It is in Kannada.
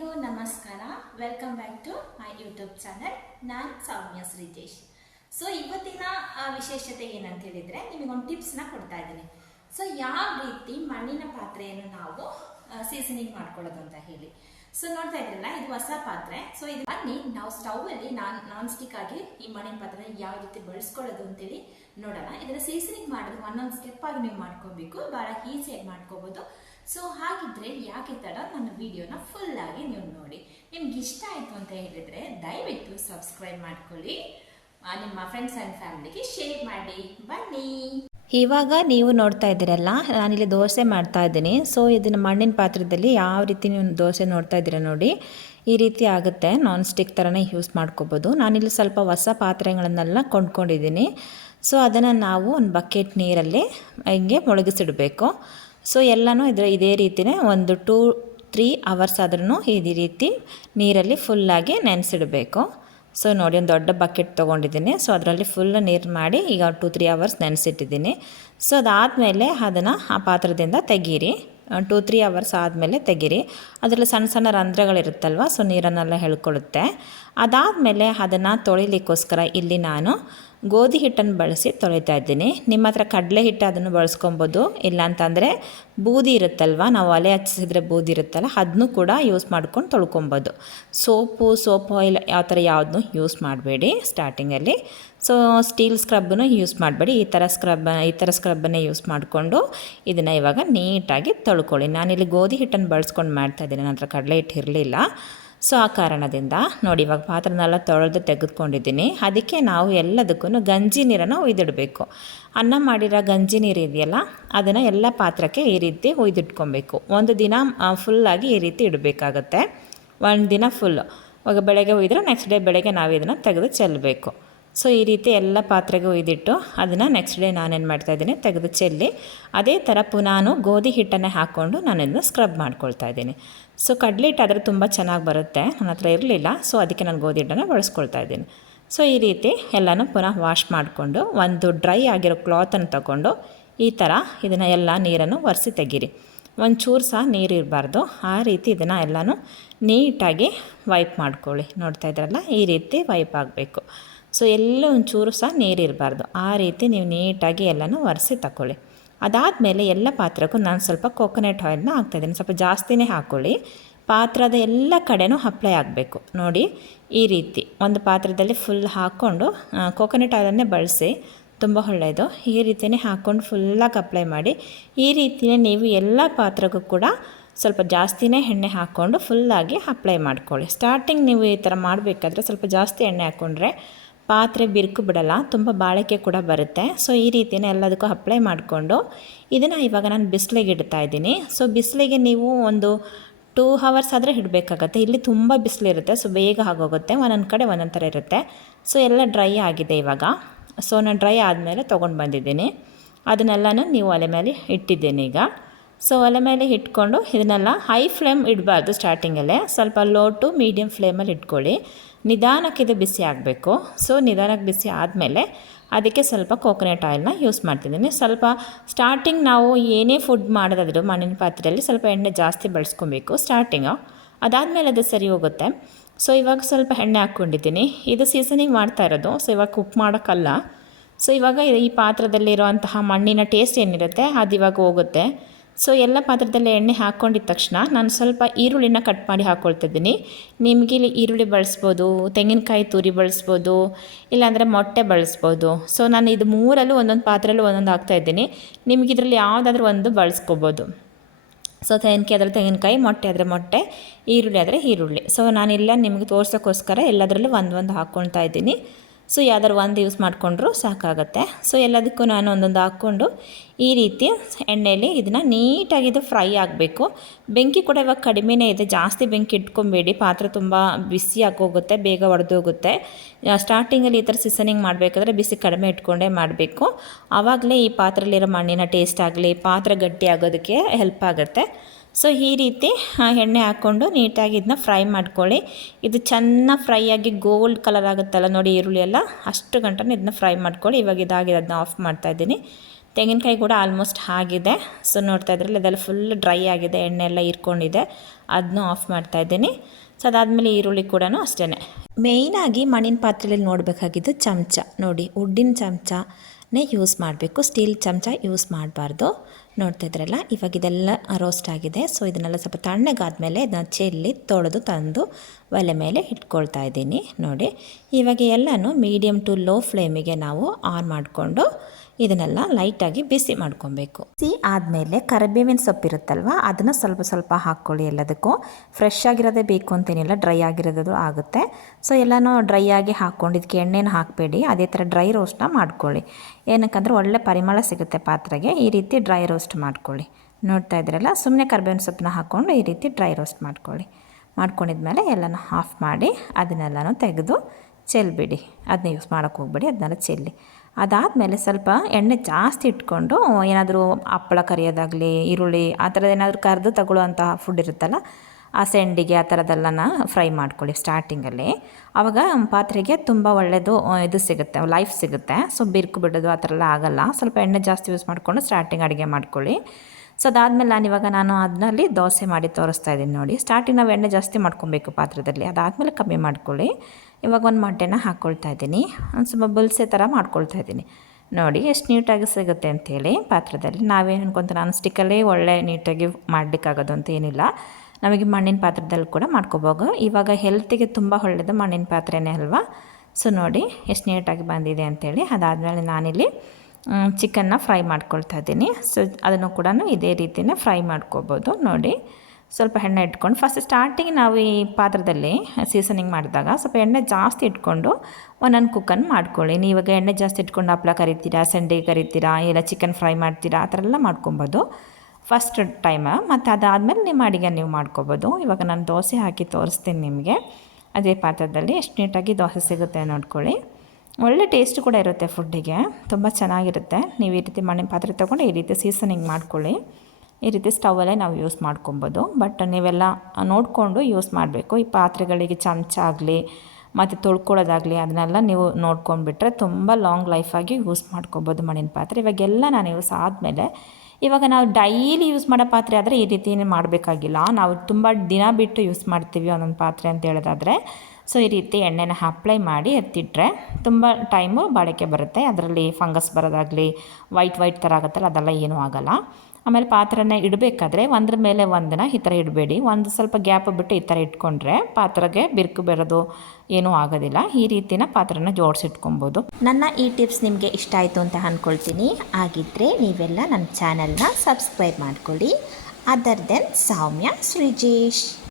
ಎಲ್ಲರಿಗೂ ನಮಸ್ಕಾರ. Welcome back to my YouTube channel. ನಾನು ಸೌಮ್ಯ ಶ್ರೀಜೇಶ್. ಸೊ ಇವತ್ತಿನ ವಿಶೇಷತೆ ಏನಂತ ಹೇಳಿದ್ರೆ ನಿಮಗೊಂದು ಟಿಪ್ಸ್ನ ಕೊಡ್ತಾ ಇದ್ದೀನಿ. ಸೊ ಯಾವ ರೀತಿ ಮಣ್ಣಿನ ಪಾತ್ರೆಯನ್ನು ನಾವು ಸೀಸನಿಂಗ್ ಮಾಡ್ಕೊಳ್ಳೋದು ಅಂತ ಹೇಳಿ. ಸೊ ನೋಡ್ತಾ ಇದ್ರಲ್ಲ, ಇದು ಹೊಸ ಪಾತ್ರೆ. ಸೊ ಇದು ಬನ್ನಿ ನಾವು ಸ್ಟವ್ ಅಲ್ಲಿ ನಾನ್ ಸ್ಟಿಕ್ ಆಗಿ ಈ ಮಣ್ಣಿನ ಪಾತ್ರೆ ಯಾವ ರೀತಿ ಬಳಸ್ಕೊಳ್ಳೋದು ಅಂತೇಳಿ ನೋಡೋಣ. ಇದನ್ನ ಸೀಸನಿಂಗ್ ಮಾಡಿದ್ರೆ ಒಂದೊಂದು ಸ್ಟೆಪ್ ಆಗಿ ನೀವು ಮಾಡ್ಕೋಬೇಕು, ಬಹಳ ಈಸಿಯಾಗಿ ಮಾಡ್ಕೋಬಹುದು. ಸೊ ಹಾಗಿದ್ರೆ ಯಾಕೆ ತಡ, ನನ್ನ ವಿಡಿಯೋನ ಫುಲ್ ಆಗಿ ನೀವು ನೋಡಿ. ನಿಮ್ಗೆ ಇಷ್ಟ ಆಯ್ತು ಅಂತ ಹೇಳಿದ್ರೆ ದಯವಿಟ್ಟು ಸಬ್ಸ್ಕ್ರೈಬ್ ಮಾಡ್ಕೊಳ್ಳಿ, ನಿಮ್ಮ ಫ್ರೆಂಡ್ಸ್ ಆ್ಯಂಡ್ ಫ್ಯಾಮಿಲಿಗೆ ಶೇರ್ ಮಾಡಿ. ಬನ್ನಿ. ಇವಾಗ ನೀವು ನೋಡ್ತಾ ಇದ್ದೀರಲ್ಲ, ನಾನಿಲ್ಲಿ ದೋಸೆ ಮಾಡ್ತಾ ಇದ್ದೀನಿ. ಸೊ ಇದನ್ನು ಮಣ್ಣಿನ ಪಾತ್ರದಲ್ಲಿ ಯಾವ ರೀತಿ ನೀವು ದೋಸೆ ನೋಡ್ತಾ ಇದ್ದೀರ ನೋಡಿ, ಈ ರೀತಿ ಆಗುತ್ತೆ. ನಾನ್ ಸ್ಟಿಕ್ ಥರನೇ ಯೂಸ್ ಮಾಡ್ಕೋಬೋದು. ನಾನಿಲ್ಲಿ ಸ್ವಲ್ಪ ಹೊಸ ಪಾತ್ರೆಗಳನ್ನೆಲ್ಲ ಕೊಂಡ್ಕೊಂಡಿದ್ದೀನಿ. ಸೊ ಅದನ್ನು ನಾವು ಒಂದು ಬಕೆಟ್ ನೀರಲ್ಲಿ ಹಿಂಗೆ ಮುಳುಗಿಸಿಡಬೇಕು. ಸೊ ಎಲ್ಲನೂ ಇದೇ ರೀತಿಯೇ ಒಂದು 2-3 ಅವರ್ಸ್ ಆದ್ರೂ ಈ ರೀತಿ ನೀರಲ್ಲಿ ಫುಲ್ಲಾಗಿ ನೆನೆಸಿಡಬೇಕು. ಸೊ ನೋಡಿ, ಒಂದು ದೊಡ್ಡ ಬಕೆಟ್ ತೊಗೊಂಡಿದ್ದೀನಿ. ಸೊ ಅದರಲ್ಲಿ ಫುಲ್ ನೀರು ಮಾಡಿ ಈಗ 2-3 ಅವರ್ಸ್ ನೆನೆಸಿಟ್ಟಿದ್ದೀನಿ. ಸೊ ಅದಾದಮೇಲೆ ಅದನ್ನು ಆ ಪಾತ್ರದಿಂದ ತೆಗೀರಿ. 2-3 ಅವರ್ಸ್ ಆದಮೇಲೆ ತೆಗೀರಿ. ಅದರಲ್ಲಿ ಸಣ್ಣ ಸಣ್ಣ ರಂಧ್ರಗಳಿರುತ್ತಲ್ವ, ಸೊ ನೀರನ್ನೆಲ್ಲ ಎಳ್ಕೊಳ್ಳುತ್ತೆ. ಅದಾದಮೇಲೆ ಅದನ್ನು ತೊಳಿಲಿಕ್ಕೋಸ್ಕರ ಇಲ್ಲಿ ನಾನು ಗೋಧಿ ಹಿಟ್ಟನ್ನು ಬಳಸಿ ತೊಳಿತಾ ಇದ್ದೀನಿ. ನಿಮ್ಮ ಹತ್ರ ಕಡಲೆ ಹಿಟ್ಟು ಅದನ್ನು ಬಳಸ್ಕೊಬೋದು. ಇಲ್ಲಾಂತಂದರೆ ಬೂದಿ ಇರುತ್ತಲ್ವ, ನಾವು ಒಲೆ ಹಚ್ಚಿಸಿದ್ರೆ ಬೂದಿ ಇರುತ್ತಲ್ಲ, ಅದನ್ನು ಕೂಡ ಯೂಸ್ ಮಾಡ್ಕೊಂಡು ತೊಳ್ಕೊಬೋದು. ಸೋಪ್ ಆಯಿಲ್ ಯಾವ ಥರ ಯಾವುದನ್ನು ಯೂಸ್ ಮಾಡಬೇಡಿ ಸ್ಟಾರ್ಟಿಂಗಲ್ಲಿ. ಸೊ ಸ್ಟೀಲ್ ಸ್ಕ್ರಬ್ಬನ್ನು ಯೂಸ್ ಮಾಡಬೇಡಿ. ಈ ಥರ ಸ್ಕ್ರಬ್ಬನ್ನೇ ಯೂಸ್ ಮಾಡಿಕೊಂಡು ಇದನ್ನು ಇವಾಗ ನೀಟಾಗಿ ತೊಳ್ಕೊಳ್ಳಿ. ನಾನಿಲ್ಲಿ ಗೋಧಿ ಹಿಟ್ಟನ್ನು ಬಳಸ್ಕೊಂಡು ಮಾಡ್ತಾಯಿದ್ದೀನಿ, ನನ್ನ ಹತ್ರ ಕಡಲೆ ಹಿಟ್ಟು ಇರಲಿಲ್ಲ. ಸೊ ಆ ಕಾರಣದಿಂದ ನೋಡಿ, ಇವಾಗ ಪಾತ್ರನೆಲ್ಲ ತೊಳೆದು ತೆಗೆದುಕೊಂಡಿದ್ದೀನಿ. ಅದಕ್ಕೆ ನಾವು ಎಲ್ಲದಕ್ಕೂ ಗಂಜಿ ನೀರನ್ನು ಒಯ್ದಿಡಬೇಕು. ಅನ್ನ ಮಾಡಿರೋ ಗಂಜಿ ನೀರು ಇದೆಯಲ್ಲ, ಅದನ್ನು ಎಲ್ಲ ಪಾತ್ರಕ್ಕೆ ಈ ರೀತಿ ಒಯ್ದಿಟ್ಕೊಬೇಕು. ಒಂದು ದಿನ ಫುಲ್ಲಾಗಿ ಈ ರೀತಿ ಇಡಬೇಕಾಗತ್ತೆ. ಒಂದು ದಿನ ಫುಲ್ಲು. ಇವಾಗ ಬೆಳಗ್ಗೆ ಒಯ್ದರೆ ನೆಕ್ಸ್ಟ್ ಡೇ ಬೆಳಗ್ಗೆ ನಾವು ಇದನ್ನು ತೆಗೆದು ಚೆಲ್ಲಬೇಕು. ಸೊ ಈ ರೀತಿ ಎಲ್ಲ ಪಾತ್ರೆಗೆ ಒಯ್ದಿಟ್ಟು ಅದನ್ನು ನೆಕ್ಸ್ಟ್ ಡೇ ನಾನೇನು ಮಾಡ್ತಾಯಿದ್ದೀನಿ, ತೆಗೆದು ಚೆಲ್ಲಿ ಅದೇ ಥರ ಪುನಃ ಗೋಧಿ ಹಿಟ್ಟನ್ನೇ ಹಾಕ್ಕೊಂಡು ನಾನಿನ್ನು ಸ್ಕ್ರಬ್ ಮಾಡ್ಕೊಳ್ತಾ ಇದ್ದೀನಿ. ಸೊ ಕಡಲೆ ಹಿಟ್ಟು ಆದರೆ ತುಂಬ ಚೆನ್ನಾಗಿ ಬರುತ್ತೆ. ನನ್ನ ಹತ್ರ ಇರಲಿಲ್ಲ, ಸೊ ಅದಕ್ಕೆ ನಾನು ಗೋಧಿ ಹಿಟ್ಟನ್ನು ಬಳಸ್ಕೊಳ್ತಾ ಇದ್ದೀನಿ. ಸೊ ಈ ರೀತಿ ಎಲ್ಲನೂ ಪುನಃ ವಾಶ್ ಮಾಡಿಕೊಂಡು ಒಂದು ಡ್ರೈ ಆಗಿರೋ ಕ್ಲಾತನ್ನು ತಗೊಂಡು ಈ ಥರ ಇದನ್ನು ಎಲ್ಲ ನೀರನ್ನು ಒರೆಸಿ ತೆಗೀರಿ. ಒಂಚೂರು ಸಹ ನೀರು ಇರಬಾರ್ದು. ಆ ರೀತಿ ಇದನ್ನು ಎಲ್ಲನೂ ನೀಟಾಗಿ ವೈಪ್ ಮಾಡ್ಕೊಳ್ಳಿ. ನೋಡ್ತಾ ಇದ್ರಲ್ಲ, ಈ ರೀತಿ ವೈಪ್ ಆಗಬೇಕು. ಸೊ ಎಲ್ಲ ಒಂಚೂರು ಸಹ ನೀರಿರಬಾರ್ದು. ಆ ರೀತಿ ನೀವು ನೀಟಾಗಿ ಎಲ್ಲನೂ ಒರೆಸಿ ತಗೊಳ್ಳಿ. ಅದಾದಮೇಲೆ ಎಲ್ಲ ಪಾತ್ರಕ್ಕೂ ನಾನು ಸ್ವಲ್ಪ ಕೋಕೋನಟ್ ಆಯಿಲ್ನ ಹಾಕ್ತಾಯಿದ್ದೀನಿ. ಸ್ವಲ್ಪ ಜಾಸ್ತಿನೇ ಹಾಕ್ಕೊಳ್ಳಿ. ಪಾತ್ರದ ಎಲ್ಲ ಕಡೆನೂ ಅಪ್ಲೈ ಆಗಬೇಕು. ನೋಡಿ, ಈ ರೀತಿ ಒಂದು ಪಾತ್ರದಲ್ಲಿ ಫುಲ್ ಹಾಕ್ಕೊಂಡು ಕೋಕೋನಟ್ ಆಯಿಲನ್ನೇ ಬಳಸಿ, ತುಂಬ ಒಳ್ಳೆಯದು. ಈ ರೀತಿಯೇ ಹಾಕ್ಕೊಂಡು ಫುಲ್ಲಾಗಿ ಅಪ್ಲೈ ಮಾಡಿ. ಈ ರೀತಿಯೇ ನೀವು ಎಲ್ಲ ಪಾತ್ರಕ್ಕೂ ಕೂಡ ಸ್ವಲ್ಪ ಜಾಸ್ತಿನೇ ಎಣ್ಣೆ ಹಾಕ್ಕೊಂಡು ಫುಲ್ಲಾಗಿ ಅಪ್ಲೈ ಮಾಡ್ಕೊಳ್ಳಿ. ಸ್ಟಾರ್ಟಿಂಗ್ ನೀವು ಈ ಥರ ಮಾಡಬೇಕಾದ್ರೆ ಸ್ವಲ್ಪ ಜಾಸ್ತಿ ಎಣ್ಣೆ ಹಾಕ್ಕೊಂಡ್ರೆ ಪಾತ್ರೆ ಬಿರುಕು ಬಿಡಲ್ಲ, ತುಂಬ ಬಾಳಿಕೆ ಕೂಡ ಬರುತ್ತೆ. ಸೊ ಈ ರೀತಿಯೇ ಎಲ್ಲದಕ್ಕೂ ಅಪ್ಲೈ ಮಾಡಿಕೊಂಡು ಇದನ್ನು ಇವಾಗ ನಾನು ಬಿಸಿಲಿಗೆ ಇಡ್ತಾ ಇದ್ದೀನಿ. ಸೊ ಬಿಸಿಲಿಗೆ ನೀವು ಒಂದು 2 ಅವರ್ಸ್ ಆದರೆ ಇಡಬೇಕಾಗತ್ತೆ. ಇಲ್ಲಿ ತುಂಬ ಬಿಸಿಲಿರುತ್ತೆ, ಸೊ ಬೇಗ ಆಗೋಗುತ್ತೆ. ಒಂದೊಂದು ಕಡೆ ಒಂದೊಂದು ಥರ ಇರುತ್ತೆ. ಸೊ ಎಲ್ಲ ಡ್ರೈ ಆಗಿದೆ ಇವಾಗ. ಸೊ ನಾನು ಡ್ರೈ ಆದಮೇಲೆ ತೊಗೊಂಡು ಬಂದಿದ್ದೀನಿ. ಅದನ್ನೆಲ್ಲನೂ ನೀವು ಒಲೆ ಮೇಲೆ ಇಟ್ಟಿದ್ದೀನಿ ಈಗ. ಸೊ ಒಲೆ ಮೇಲೆ ಇಟ್ಕೊಂಡು ಇದನ್ನೆಲ್ಲ ಹೈ ಫ್ಲೇಮ್ ಇಡಬಾರ್ದು ಸ್ಟಾರ್ಟಿಂಗಲ್ಲೇ. ಸ್ವಲ್ಪ ಲೋ ಟು ಮೀಡಿಯಮ್ ಫ್ಲೇಮಲ್ಲಿ ಇಟ್ಕೊಳ್ಳಿ. ನಿಧಾನಕ್ಕೆ ಇದು ಬಿಸಿ ಆಗಬೇಕು. ಸೊ ನಿಧಾನಕ್ಕೆ ಬಿಸಿ ಆದಮೇಲೆ ಅದಕ್ಕೆ ಸ್ವಲ್ಪ ಕೋಕೋನಟ್ ಆಯಿಲ್ನ ಯೂಸ್ ಮಾಡ್ತಿದ್ದೀನಿ. ಸ್ವಲ್ಪ ಸ್ಟಾರ್ಟಿಂಗ್ ನಾವು ಏನೇ ಫುಡ್ ಮಾಡೋದಾದರೂ ಮಣ್ಣಿನ ಪಾತ್ರೆಯಲ್ಲಿ ಸ್ವಲ್ಪ ಎಣ್ಣೆ ಜಾಸ್ತಿ ಬಳಸ್ಕೊಬೇಕು ಸ್ಟಾರ್ಟಿಂಗು. ಅದಾದಮೇಲೆ ಅದು ಸರಿ ಹೋಗುತ್ತೆ. ಸೊ ಇವಾಗ ಸ್ವಲ್ಪ ಎಣ್ಣೆ ಹಾಕ್ಕೊಂಡಿದ್ದೀನಿ. ಇದು ಸೀಸನಿಂಗ್ ಮಾಡ್ತಾ ಇರೋದು. ಸೊ ಇವಾಗ ಕುಕ್ ಮಾಡೋಕ್ಕಲ್ಲ. ಸೊ ಇವಾಗ ಈ ಪಾತ್ರದಲ್ಲಿರುವಂತಹ ಮಣ್ಣಿನ ಟೇಸ್ಟ್ ಏನಿರುತ್ತೆ ಅದು ಇವಾಗ ಹೋಗುತ್ತೆ. ಸೊ ಎಲ್ಲ ಪಾತ್ರದಲ್ಲಿ ಎಣ್ಣೆ ಹಾಕ್ಕೊಂಡಿದ್ದ ತಕ್ಷಣ ನಾನು ಸ್ವಲ್ಪ ಈರುಳ್ಳಿನ ಕಟ್ ಮಾಡಿ ಹಾಕ್ಕೊಳ್ತಿದ್ದೀನಿ. ನಿಮಗೆ ಇಲ್ಲಿ ಈರುಳ್ಳಿ ಬಳಸ್ಬೋದು, ತೆಂಗಿನಕಾಯಿ ತುರಿ ಬಳಸ್ಬೋದು, ಇಲ್ಲಾಂದರೆ ಮೊಟ್ಟೆ ಬಳಸ್ಬೋದು. ಸೊ ನಾನು ಇದು ಮೂರಲ್ಲೂ ಒಂದೊಂದು ಪಾತ್ರೆಯಲ್ಲೂ ಒಂದೊಂದು ಹಾಕ್ತಾಯಿದ್ದೀನಿ. ನಿಮ್ಗೆ ಇದರಲ್ಲಿ ಯಾವುದಾದ್ರೂ ಒಂದು ಬಳಸ್ಕೋಬೋದು. ಸೊ ತೆಂಗಿನಕಾಯಿ ಆದರೆ ತೆಂಗಿನಕಾಯಿ, ಮೊಟ್ಟೆ ಆದರೆ ಮೊಟ್ಟೆ, ಈರುಳ್ಳಿ ಆದರೆ ಈರುಳ್ಳಿ. ಸೊ ನಾನಿಲ್ಲ ನಿಮಗೆ ತೋರ್ಸೋಕ್ಕೋಸ್ಕರ ಎಲ್ಲದರಲ್ಲೂ ಒಂದೊಂದು ಹಾಕ್ಕೊಳ್ತಾ ಇದ್ದೀನಿ. ಸೊ ಯಾವ್ದಾದ್ರು ಒಂದು ಯೂಸ್ ಮಾಡಿಕೊಂಡ್ರೂ ಸಾಕಾಗುತ್ತೆ. ಸೊ ಎಲ್ಲದಕ್ಕೂ ನಾನು ಒಂದೊಂದು ಹಾಕ್ಕೊಂಡು ಈ ರೀತಿ ಎಣ್ಣೆಯಲ್ಲಿ ಇದನ್ನು ನೀಟಾಗಿ ಇದು ಫ್ರೈ ಆಗಬೇಕು. ಬೆಂಕಿ ಕೂಡ ಇವಾಗ ಕಡಿಮೆನೇ ಇದೆ, ಜಾಸ್ತಿ ಬೆಂಕಿ ಇಟ್ಕೊಬೇಡಿ. ಪಾತ್ರೆ ತುಂಬ ಬಿಸಿ ಆಗೋಗುತ್ತೆ, ಬೇಗ ಒಡೆದೋಗುತ್ತೆ. ಸ್ಟಾರ್ಟಿಂಗಲ್ಲಿ ಈ ಥರ ಸೀಸನಿಂಗ್ ಮಾಡಬೇಕಾದ್ರೆ ಬಿಸಿ ಕಡಿಮೆ ಇಟ್ಕೊಂಡೇ ಮಾಡಬೇಕು. ಆವಾಗಲೇ ಈ ಪಾತ್ರೆಯಲ್ಲಿರೋ ಮಣ್ಣಿನ ಟೇಸ್ಟ್ ಆಗಲಿ, ಪಾತ್ರೆ ಗಟ್ಟಿ ಆಗೋದಕ್ಕೆ ಹೆಲ್ಪ್ ಆಗುತ್ತೆ. ಸೊ ಈ ರೀತಿ ಎಣ್ಣೆ ಹಾಕ್ಕೊಂಡು ನೀಟಾಗಿ ಇದನ್ನ ಫ್ರೈ ಮಾಡ್ಕೊಳ್ಳಿ. ಇದು ಚೆನ್ನಾಗಿ ಫ್ರೈ ಆಗಿ ಗೋಲ್ಡ್ ಕಲರ್ ಆಗುತ್ತಲ್ಲ ನೋಡಿ ಈರುಳ್ಳಿ ಎಲ್ಲ, ಅಷ್ಟು ಗಂಟನೂ ಇದನ್ನ ಫ್ರೈ ಮಾಡ್ಕೊಳ್ಳಿ. ಇವಾಗ ಇದಾಗಿದೆ, ಅದನ್ನ ಆಫ್ ಮಾಡ್ತಾಯಿದ್ದೀನಿ. ತೆಂಗಿನಕಾಯಿ ಕೂಡ ಆಲ್ಮೋಸ್ಟ್ ಆಗಿದೆ. ಸೊ ನೋಡ್ತಾ ಇದ್ರಲ್ಲ ಇದೆಲ್ಲ ಫುಲ್ ಡ್ರೈ ಆಗಿದೆ, ಎಣ್ಣೆ ಎಲ್ಲ ಹೀರ್ಕೊಂಡಿದೆ. ಅದನ್ನೂ ಆಫ್ ಮಾಡ್ತಾಯಿದ್ದೀನಿ. ಸೊ ಅದಾದಮೇಲೆ ಈರುಳ್ಳಿ ಕೂಡ ಅಷ್ಟೇ. ಮೇಯ್ನಾಗಿ ಮಣ್ಣಿನ ಪಾತ್ರೆಯಲ್ಲಿ ನೋಡಬೇಕಾಗಿದ್ದು ಚಮಚ ನೋಡಿ, ವುಡ್ಡಿನ ಚಮಚನೇ ಯೂಸ್ ಮಾಡಬೇಕು, ಸ್ಟೀಲ್ ಚಮಚ ಯೂಸ್ ಮಾಡಬಾರ್ದು. ನೋಡ್ತಾ ಇದ್ರಲ್ಲ ಇವಾಗ ಇದೆಲ್ಲ ರೋಸ್ಟ್ ಆಗಿದೆ. ಸೊ ಇದನ್ನೆಲ್ಲ ಸ್ವಲ್ಪ ತಣ್ಣಗಾದ್ಮೇಲೆ ಇದನ್ನ ಚೆಲ್ಲಿ ತೊಳೆದು ತಂದು ಒಲೆ ಮೇಲೆ ಇಟ್ಕೊಳ್ತಾ ಇದ್ದೀನಿ. ನೋಡಿ ಇವಾಗ ಎಲ್ಲನೂ ಮೀಡಿಯಮ್ ಟು ಲೋ ಫ್ಲೇಮಿಗೆ ನಾವು ಆನ್ ಮಾಡಿಕೊಂಡು ಇದನ್ನೆಲ್ಲ ಲೈಟಾಗಿ ಬಿಸಿ ಮಾಡ್ಕೊಬೇಕು. ಬಿಸಿ ಆದಮೇಲೆ ಕರಿಬೇವಿನ ಸೊಪ್ಪು ಇರುತ್ತಲ್ವ, ಅದನ್ನು ಸ್ವಲ್ಪ ಸ್ವಲ್ಪ ಹಾಕ್ಕೊಳ್ಳಿ. ಎಲ್ಲದಕ್ಕೂ ಫ್ರೆಶ್ ಆಗಿರೋದೇ ಬೇಕು ಅಂತೇನಿಲ್ಲ, ಡ್ರೈ ಆಗಿರೋದು ಆಗುತ್ತೆ. ಸೊ ಎಲ್ಲನೂ ಡ್ರೈ ಆಗಿ ಹಾಕ್ಕೊಂಡು ಇದಕ್ಕೆ ಎಣ್ಣೆನ ಹಾಕಬೇಡಿ, ಅದೇ ಥರ ಡ್ರೈ ರೋಸ್ಟ್ನ ಮಾಡ್ಕೊಳ್ಳಿ. ಏನಕ್ಕಂದ್ರೆ ಒಳ್ಳೆ ಪರಿಮಳ ಸಿಗುತ್ತೆ ಪಾತ್ರೆಗೆ. ಈ ರೀತಿ ಡ್ರೈ ರೋಸ್ಟ್ ಮಾಡ್ಕೊಳ್ಳಿ. ನೋಡ್ತಾ ಇದ್ರಲ್ಲ, ಸುಮ್ಮನೆ ಕರಿಬೇವಿನ ಸೊಪ್ಪನ್ನ ಹಾಕ್ಕೊಂಡು ಈ ರೀತಿ ಡ್ರೈ ರೋಸ್ಟ್ ಮಾಡ್ಕೊಳ್ಳಿ. ಮಾಡ್ಕೊಂಡಿದ್ಮೇಲೆ ಎಲ್ಲನೂ ಆಫ್ ಮಾಡಿ ಅದನ್ನೆಲ್ಲನೂ ತೆಗೆದು ಚೆಲ್ಬಿಡಿ. ಅದನ್ನ ಯೂಸ್ ಮಾಡೋಕ್ಕೆ ಹೋಗ್ಬೇಡಿ, ಅದನ್ನೆಲ್ಲ ಚೆಲ್ಲಿ. ಅದಾದಮೇಲೆ ಸ್ವಲ್ಪ ಎಣ್ಣೆ ಜಾಸ್ತಿ ಇಟ್ಕೊಂಡು ಏನಾದರೂ ಹಪ್ಪಳ ಕರಿಯೋದಾಗಲಿ, ಈರುಳ್ಳಿ ಆ ಥರದ್ದು ಏನಾದರೂ ಕರೆದು ತಗೊಳ್ಳೋವಂಥ ಫುಡ್ ಇರುತ್ತಲ್ಲ, ಆ ಸೆಂಡಿಗೆ ಆ ಥರದ್ದೆಲ್ಲನ ಫ್ರೈ ಮಾಡ್ಕೊಳ್ಳಿ ಸ್ಟಾರ್ಟಿಂಗಲ್ಲಿ. ಆವಾಗ ಪಾತ್ರೆಗೆ ತುಂಬ ಒಳ್ಳೆಯದು ಇದು ಸಿಗುತ್ತೆ, ಲೈಫ್ ಸಿಗುತ್ತೆ. ಸೊ ಬಿರುಕು ಬಿಡೋದು ಆ ಥರ ಎಲ್ಲ ಆಗೋಲ್ಲ. ಸ್ವಲ್ಪ ಎಣ್ಣೆ ಜಾಸ್ತಿ ಯೂಸ್ ಮಾಡಿಕೊಂಡು ಸ್ಟಾರ್ಟಿಂಗ್ ಅಡುಗೆ ಮಾಡ್ಕೊಳ್ಳಿ. ಸೊ ಅದಾದಮೇಲೆ ನಾನು ಅದನ್ನಲ್ಲಿ ದೋಸೆ ಮಾಡಿ ತೋರಿಸ್ತಾ ಇದ್ದೀನಿ ನೋಡಿ. ಸ್ಟಾರ್ಟಿಂಗ್ ನಾವು ಎಣ್ಣೆ ಜಾಸ್ತಿ ಮಾಡ್ಕೊಬೇಕು ಪಾತ್ರದಲ್ಲಿ, ಅದಾದಮೇಲೆ ಕಮ್ಮಿ ಮಾಡ್ಕೊಳ್ಳಿ. ಇವಾಗ ಒಂದು ಮೊಟ್ಟೆನ ಹಾಕ್ಕೊಳ್ತಾ ಇದ್ದೀನಿ, ಒಂದು ಸ್ವಲ್ಪ ಬುಲ್ಸೆ ಥರ ಮಾಡ್ಕೊಳ್ತಾ ಇದ್ದೀನಿ. ನೋಡಿ ಎಷ್ಟು ನೀಟಾಗಿ ಸಿಗುತ್ತೆ ಅಂಥೇಳಿ ಪಾತ್ರದಲ್ಲಿ. ನಾವೇನು ಅನ್ಕೊತೀವಿ, ನಾನ್ ಸ್ಟಿಕ್ಕಲ್ಲೇ ಒಳ್ಳೆ ನೀಟಾಗಿ ಮಾಡಲಿಕ್ಕಾಗೋದು ಅಂತ ಏನಿಲ್ಲ, ನಮಗೆ ಮಣ್ಣಿನ ಪಾತ್ರದಲ್ಲಿ ಕೂಡ ಮಾಡ್ಕೋಬೋದು. ಇವಾಗ ಹೆಲ್ತಿಗೆ ತುಂಬ ಒಳ್ಳೆಯದು ಮಣ್ಣಿನ ಪಾತ್ರೆನೇ ಅಲ್ವಾ. ಸೊ ನೋಡಿ ಎಷ್ಟು ನೀಟಾಗಿ ಬಂದಿದೆ ಅಂಥೇಳಿ. ಅದಾದಮೇಲೆ ನಾನಿಲ್ಲಿ ಚಿಕನ್ನ ಫ್ರೈ ಮಾಡ್ಕೊಳ್ತಾ ಇದ್ದೀನಿ. ಸೊ ಅದನ್ನು ಕೂಡ ಇದೇ ರೀತಿಯೇ ಫ್ರೈ ಮಾಡ್ಕೋಬೋದು. ನೋಡಿ ಸ್ವಲ್ಪ ಎಣ್ಣೆ ಇಟ್ಕೊಂಡು ಫಸ್ಟ್ ಸ್ಟಾರ್ಟಿಂಗ್ ನಾವು ಈ ಪಾತ್ರದಲ್ಲಿ ಸೀಸನಿಂಗ್ ಮಾಡಿದಾಗ ಸ್ವಲ್ಪ ಎಣ್ಣೆ ಜಾಸ್ತಿ ಇಟ್ಕೊಂಡು ಒಂದೊಂದು ಕುಕ್ಕನ್ನು ಮಾಡ್ಕೊಳ್ಳಿ. ನೀವಾಗ ಎಣ್ಣೆ ಜಾಸ್ತಿ ಇಟ್ಕೊಂಡು ಹಪ್ಪಳ ಕರಿತೀರಾ, ಸಂಡಿಗೆ ಕರಿತೀರಾ, ಇಲ್ಲ ಚಿಕನ್ ಫ್ರೈ ಮಾಡ್ತೀರಾ, ಆ ಥರ ಎಲ್ಲ ಮಾಡ್ಕೊಬೋದು ಫಸ್ಟ್ ಟೈಮ. ಮತ್ತು ಅದಾದಮೇಲೆ ನಿಮ್ಮ ಅಡುಗೆ ನೀವು ಮಾಡ್ಕೊಬೋದು. ಇವಾಗ ನಾನು ದೋಸೆ ಹಾಕಿ ತೋರಿಸ್ತೀನಿ ನಿಮಗೆ. ಅದೇ ಪಾತ್ರದಲ್ಲಿ ಎಷ್ಟು ನೀಟಾಗಿ ದೋಸೆ ಸಿಗುತ್ತೆ ನೋಡ್ಕೊಳ್ಳಿ. ಒಳ್ಳೆ ಟೇಸ್ಟ್ ಕೂಡ ಇರುತ್ತೆ, ಫುಡ್ಡಿಗೆ ತುಂಬ ಚೆನ್ನಾಗಿರುತ್ತೆ. ನೀವು ಈ ರೀತಿ ಮಣ್ಣಿನ ಪಾತ್ರೆ ತೊಗೊಂಡು ಈ ರೀತಿ ಸೀಸನಿಂಗ್ ಮಾಡ್ಕೊಳ್ಳಿ. ಈ ರೀತಿ ಸ್ಟವಲ್ಲೇ ನಾವು ಯೂಸ್ ಮಾಡ್ಕೊಬೋದು. ಬಟ್ ನೀವೆಲ್ಲ ನೋಡಿಕೊಂಡು ಯೂಸ್ ಮಾಡಬೇಕು. ಈ ಪಾತ್ರೆಗಳಿಗೆ ಚಮಚ ಆಗಲಿ ಮತ್ತು ತೊಳ್ಕೊಳ್ಳೋದಾಗಲಿ ಅದನ್ನೆಲ್ಲ ನೀವು ನೋಡ್ಕೊಂಡ್ಬಿಟ್ರೆ ತುಂಬ ಲಾಂಗ್ ಲೈಫಾಗಿ ಯೂಸ್ ಮಾಡ್ಕೊಬೋದು ಮಣ್ಣಿನ ಪಾತ್ರೆ. ಇವಾಗೆಲ್ಲ ನಾನು ಯೂಸ್ ಆದಮೇಲೆ ಇವಾಗ ನಾವು ಡೈಲಿ ಯೂಸ್ ಮಾಡೋ ಪಾತ್ರೆ ಆದರೆ ಈ ರೀತಿಯೇ ಮಾಡಬೇಕಾಗಿಲ್ಲ. ನಾವು ತುಂಬ ದಿನ ಬಿಟ್ಟು ಯೂಸ್ ಮಾಡ್ತೀವಿ ಒಂದೊಂದು ಪಾತ್ರೆ ಅಂತ ಹೇಳೋದಾದರೆ, ಸೊ ಈ ರೀತಿ ಎಣ್ಣೆನ ಅಪ್ಲೈ ಮಾಡಿ ಎತ್ತಿಟ್ರೆ ತುಂಬ ಟೈಮು ಬಾಳಿಕೆ ಬರುತ್ತೆ. ಅದರಲ್ಲಿ ಫಂಗಸ್ ಬರೋದಾಗಲಿ, ವೈಟ್ ಥರ ಆಗುತ್ತಲ್ಲ, ಅದೆಲ್ಲ ಏನೂ ಆಗೋಲ್ಲ. ಆಮೇಲೆ ಪಾತ್ರೆನ ಇಡಬೇಕಾದ್ರೆ ಒಂದ್ರ ಮೇಲೆ ಒಂದನ್ನ ಈ ಥರ ಇಡಬೇಡಿ, ಒಂದು ಸ್ವಲ್ಪ ಗ್ಯಾಪ್ ಬಿಟ್ಟು ಈ ಥರ ಇಟ್ಕೊಂಡ್ರೆ ಪಾತ್ರೆಗೆ ಬಿರುಕು ಬರೋದು ಏನೂ ಆಗೋದಿಲ್ಲ. ಈ ರೀತಿನ ಪಾತ್ರೆನ ಜೋಡಿಸಿಟ್ಕೊಬೋದು. ನನ್ನ ಈ ಟಿಪ್ಸ್ ನಿಮಗೆ ಇಷ್ಟ ಆಯಿತು ಅಂತ ಅಂದ್ಕೊಳ್ತೀನಿ. ಹಾಗಿದ್ದರೆ ನೀವೆಲ್ಲ ನನ್ನ ಚಾನಲ್ನ ಸಬ್ಸ್ಕ್ರೈಬ್ ಮಾಡ್ಕೊಳ್ಳಿ. ಅದರ್ ದೆನ್ ಸೌಮ್ಯ ಶ್ರೀಜೇಶ್.